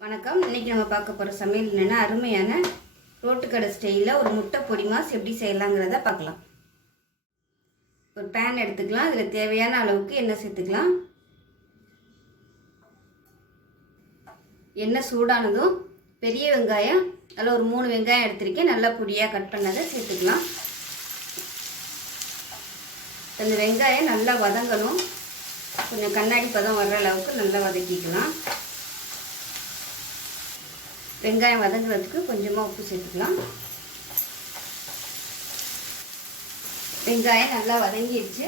வணக்கம். இன்றைக்கி நம்ம பார்க்க போகிற சமையல் என்னென்னா அருமையான ரோட்டுக்கடை ஸ்டைலில் ஒரு முட்டை பொடி மாஸ் எப்படி செய்யலாங்கிறத பார்க்கலாம். ஒரு பேன் எடுத்துக்கலாம். அதில் தேவையான அளவுக்கு எண்ணெய் சேர்த்துக்கலாம். எண்ணெய் சூடானதும் பெரிய வெங்காயம் அதில் ஒரு 3 வெங்காயம் எடுத்திருக்கேன். நல்லா பொடியாக கட் பண்ணதை சேர்த்துக்கலாம். இந்த வெங்காயம் நல்லா வதங்கணும். கொஞ்சம் கண்ணாடி பதம் வர்ற அளவுக்கு நல்லா வதக்கிக்கலாம். வெங்காயம் வதங்குறதுக்கு கொஞ்சமாக உப்பு சேர்த்துக்கலாம். வெங்காயம் நல்லா வதங்கிடுச்சு.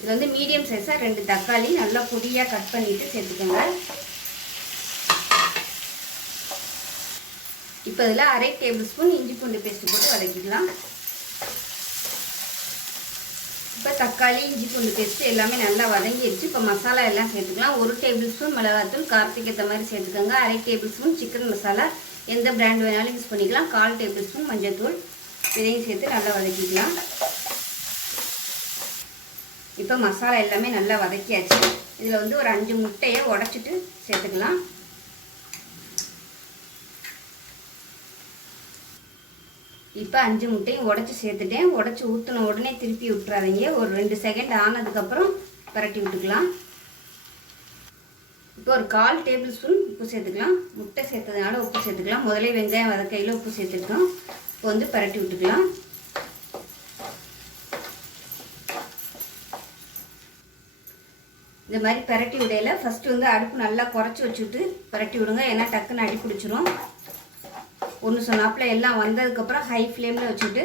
இதில் மீடியம் சைஸாக 2 தக்காளி நல்லா பொடியாக கட் பண்ணிவிட்டு சேர்த்துக்கோங்க. இப்போ இதில் 1/2 டேபிள் ஸ்பூன் இஞ்சி பூண்டு பேஸ்ட்டு போட்டு வதக்கிக்கலாம். இப்போ தக்காளி இஞ்சி பூண்டு பேஸ்ட்டு எல்லாமே நல்லா வதங்கிடுச்சு. இப்போ மசாலா எல்லாம் சேர்த்துக்கலாம். 1 டேபிள் ஸ்பூன் மிளகாத்தூள் காரத்துக்கு ஏற்ற மாதிரி சேர்த்துக்கோங்க. 1/2 டேபிள் ஸ்பூன் சிக்கன் மசாலா, எந்த பிராண்ட் வேணாலும் யூஸ் பண்ணிக்கலாம். 1/4 டேபிள் ஸ்பூன் மஞ்சள்தூள், இதையும் சேர்த்து நல்லா வதக்கிக்கலாம். இப்போ மசாலா எல்லாமே நல்லா வதக்கியாச்சு. இதில் ஒரு 5 முட்டையை உடச்சிட்டு சேர்த்துக்கலாம். இப்போ 5 முட்டையும் உடச்சி சேர்த்துட்டேன். உடச்சி ஊற்றின உடனே திருப்பி விட்டுறாதீங்க. ஒரு 2 செகண்ட் ஆனதுக்கப்புறம் பரட்டி விட்டுக்கலாம். இப்போ ஒரு 1/4 டேபிள் ஸ்பூன் உப்பு சேர்த்துக்கலாம். முட்டை சேர்த்ததுனால உப்பு சேர்த்துக்கலாம். முதலே வெங்காயம் வதக்கையில் உப்பு சேர்த்துக்கலாம். இப்போ பரட்டி விட்டுக்கலாம். இந்த மாதிரி பரட்டி விடையில ஃபஸ்ட்டு அடுப்பு நல்லா குறைச்சி வச்சுட்டு பரட்டி விடுங்க. ஏன்னா டக்குன்னு அடி பிடிச்சிரும். ஒன்று சொன்னாப்பில் எல்லாம் வந்ததுக்கப்புறம் ஹை ஃப்ளேமில் வச்சுட்டு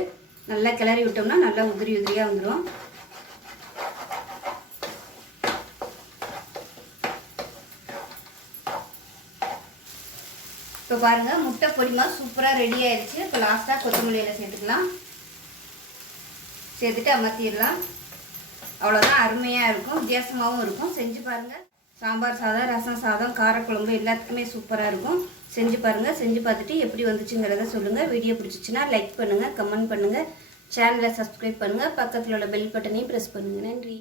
நல்லா கிளறி விட்டோம்னா நல்லா உதிரி உதிரியாக வந்துடும். இப்போ பாருங்கள், முட்டை பொடிமா சூப்பராக ரெடி ஆயிடுச்சு. இப்போ லாஸ்ட்டாக கொத்தமல்லி இலை சேர்த்துக்கலாம். சேர்த்துட்டு அமர்த்திடலாம். அவ்வளோதான். அருமையாக இருக்கும், வித்தியாசமாகவும் இருக்கும். செஞ்சு பாருங்கள். சாம்பார் சாதம், ரசம் சாதம், காரக்குழம்பு எல்லாத்துக்குமே சூப்பராக இருக்கும். செஞ்சு பாருங்கள். செஞ்சு பார்த்துட்டு எப்படி வந்துச்சுங்கிறத சொல்லுங்கள். வீடியோ பிடிச்சிச்சின்னா லைக் பண்ணுங்கள், கமெண்ட் பண்ணுங்கள், சேனலை சப்ஸ்கிரைப் பண்ணுங்கள், பக்கத்தில் உள்ள பெல் பட்டனையும் ப்ரெஸ் பண்ணுங்கள். நன்றி.